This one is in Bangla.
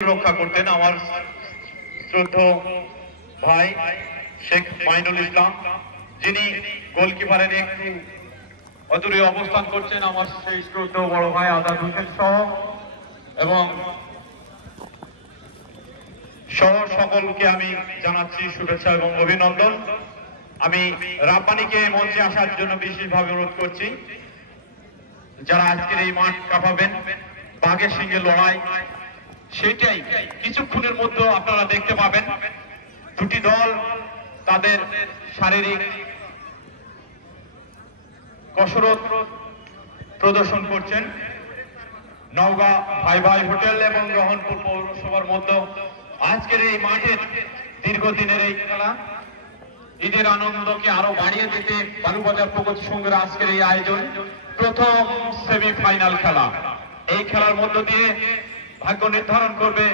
রক্ষা করতেন আমার শ্রদ্ধেয় ভাই শেখ মাইনুল ইসলাম, যিনি গোলকিপারের একটু অদূরে অবস্থান করছেন, আমার সেই শ্রদ্ধেয় বড় ভাই আজাদ হোসেন এবং সকলকে আমি জানাচ্ছি শুভেচ্ছা এবং অভিনন্দন। আমি রাব্বানিকে মঞ্চে আসার জন্য বিশেষভাবে অনুরোধ করছি। যারা আজকের এই মাঠ কাঁপাবেন, বাঘের সঙ্গে লড়াই, সেটাই কিছুক্ষণের মধ্যে আপনারা দেখতে পাবেন। দুটি দল তাদের শারীরিক কসরত প্রদর্শন করছেন। নওগাঁ ভাই ভাই হোটেল এবং রহনপুর পৌরসভার মধ্যে আজকের এই মাঠের দীর্ঘদিনের এই খেলা ঈদের আনন্দকে আরো বাড়িয়ে দিতে বালুবাজার প্রগতি সংঘের আজকের এই আয়োজন। প্রথম সেমিফাইনাল খেলা, এই খেলার মধ্য দিয়ে ভাগ্য নির্ধারণ করবে